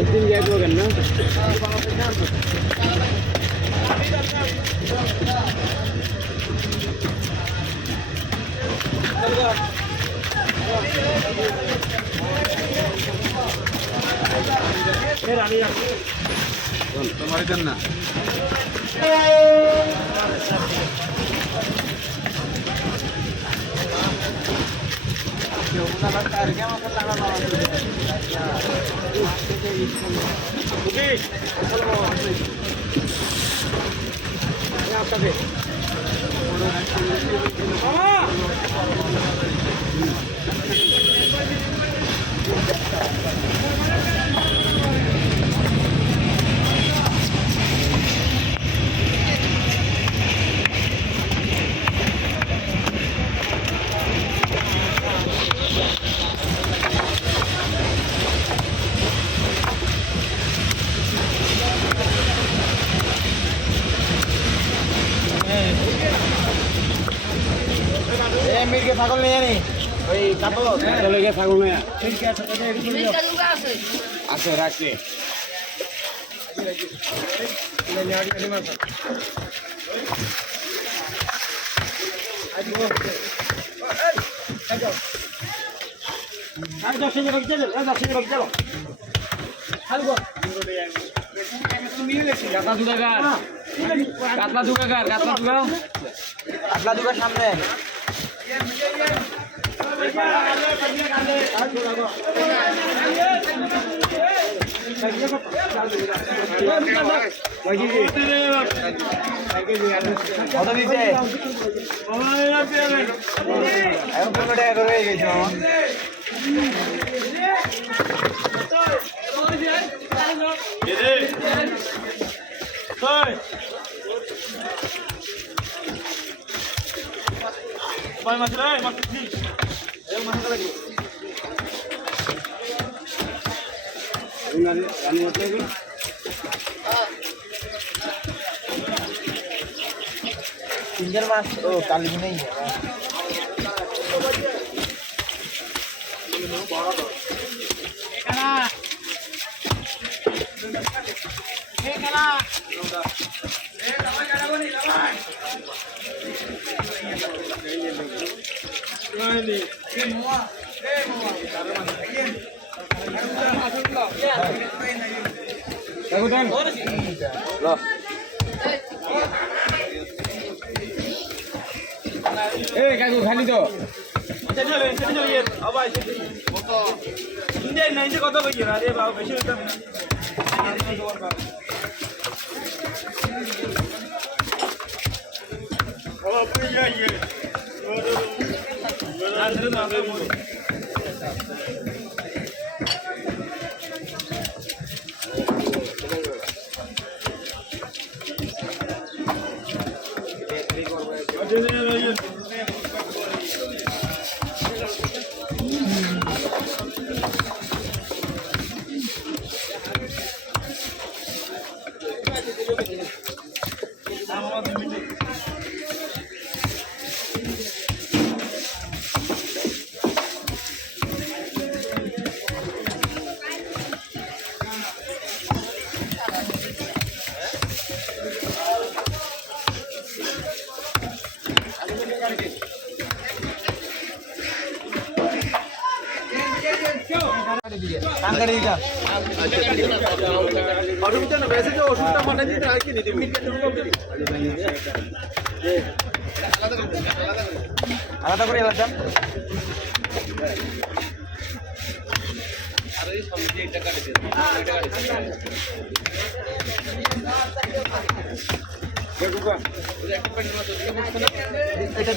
একদিন যাই করবেন না তোমার দেন না মির্গে ছাগল নিয়ে আনি ওই কাতল চলে গিয়ে থাকুন না আছে রাখছি কাতলা দুগার সামনে কত দিতে এখন 15 টাকা করে হয়ে গেছে सिंगल मास ओ काली नहीं है কাকু খালি তো কত বলছি না রে বাবু বেশি হইতাম আলাদা করে এলাম এটা